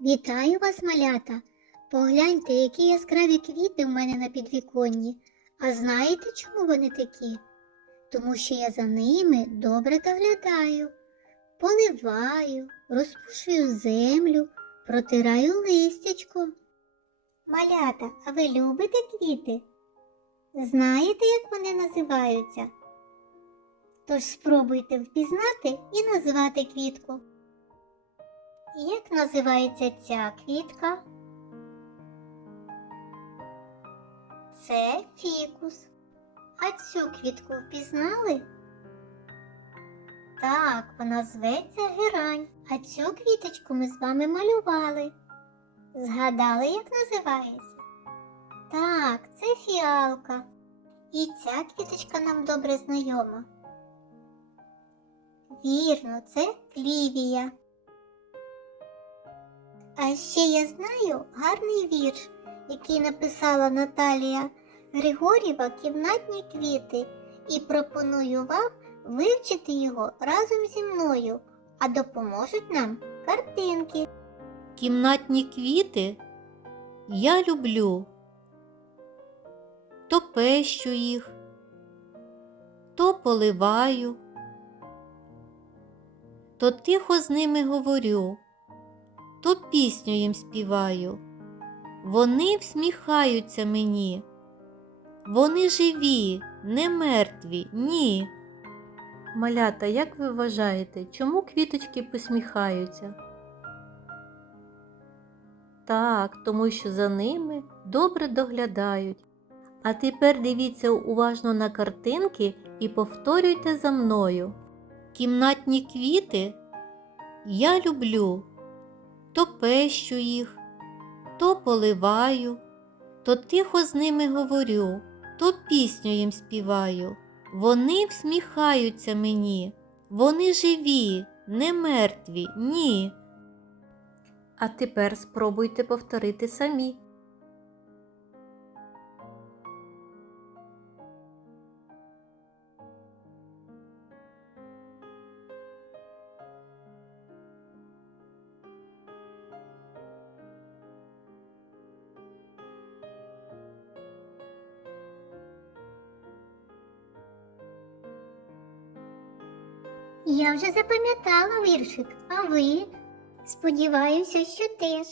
Вітаю вас, малята! Погляньте, які яскраві квіти в мене на підвіконні. А знаєте, чому вони такі? Тому що я за ними добре доглядаю, поливаю, розпушую землю, протираю листячко. Малята, а ви любите квіти? Знаєте, як вони називаються? Тож спробуйте впізнати і назвати квітку. Як називається ця квітка? Це фікус. А цю квітку впізнали? Так, вона зветься герань. А цю квіточку ми з вами малювали. Згадали, як називається? Так, це фіалка. І ця квіточка нам добре знайома. Вірно, це клівія. А ще я знаю гарний вірш, який написала Наталія Григорєва Кімнатні квіти, і пропоную вам вивчити його разом зі мною, а допоможуть нам картинки. Кімнатні квіти я люблю. То пещу їх, то поливаю, то тихо з ними говорю, то пісню їм співаю. Вони всміхаються мені. Вони живі, не мертві, ні. Малята, як ви вважаєте, чому квіточки посміхаються? Так, тому що за ними добре доглядають. А тепер дивіться уважно на картинки і повторюйте за мною. Кімнатні квіти я люблю, то пещу їх, то поливаю, то тихо з ними говорю, то пісню їм співаю. Вони всміхаються мені, вони живі, не мертві, ні. А тепер спробуйте повторити самі. Я вже запам'ятала віршик, а ви? Сподіваюся, що теж.